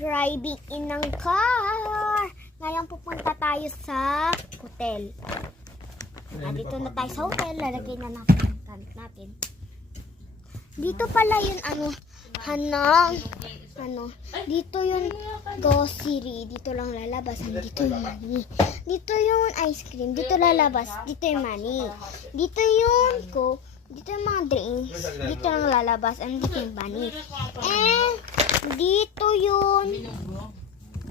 driving in ng car. Ngayon pupunta tayo sa hotel. Dito na tayo sa hotel. Lalagay na natin. Dito pala yung dito yung grocery. Dito lang lalabas. Dito yung money. Dito yung ice cream. Dito lalabas. Dito yung money. Dito yung coke. Dito yung mga drinks. Dito lang lalabas. And dito yung money. And dito yung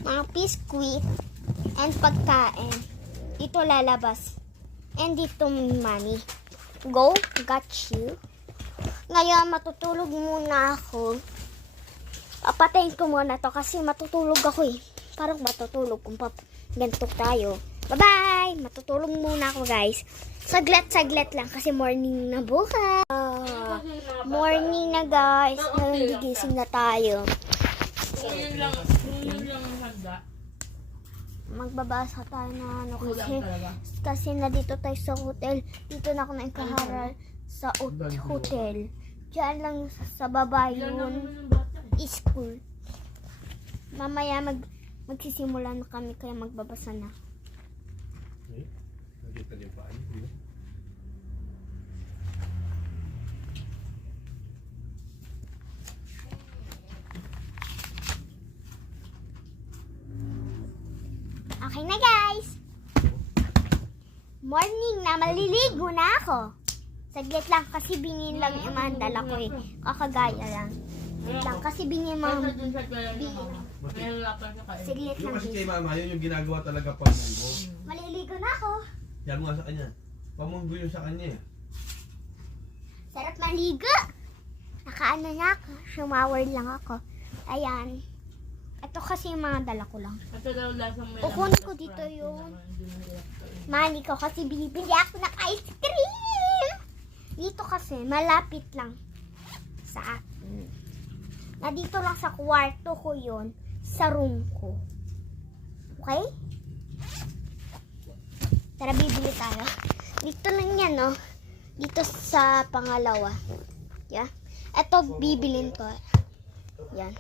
mga biscuit and pagkain. Dito lalabas. And dito yung money. Go. Got you. Ngayon, matutulog muna ako. Papatayin ko muna to kasi matutulog ako eh. Parang matutulog kung ganito tayo. Bye-bye! Matutulog muna ako guys. Saglit lang kasi morning na bukas. Morning na guys. Nagigising na tayo. Magbabasa tayo na kasi na dito tayo sa hotel. Dito na ako naikaharal sa hotel. Diyan lang sa baba yun. School. Mamaya magsisimula na kami kaya magbabasa na. Okay na guys. Morning na, maliligo na ako. Saglit lang kasi bingin lang yung mga dala ko eh. Kakagaya lang. Lang kasi bingin mga siglit lang. Kasi kay mama, yun yung ginagawa talaga pamunggo. Maliligo na ako. Yan mo nga sa kanya. Pamunggo yun sa kanya eh. Sarap maligo. Nakaano na ako. Shower lang ako. Ayan. Ito kasi yung mga dala ko lang. Kukunin ko dito yung money ko kasi bibili ako ng ice cream. Dito kasi malapit lang sa akin. Na dito lang sa kwarto ko yun. Sa room ko. Okay? Tara, bibili tayo. Dito lang yan, no? Dito sa pangalawa. Yeah? Ito, bibilin ko. Yan.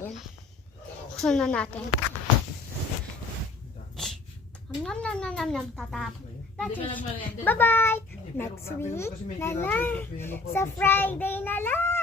Yan. Buksan na natin. Nam. Tatap. Bye-bye! Next week na lang. Sa Friday na lang.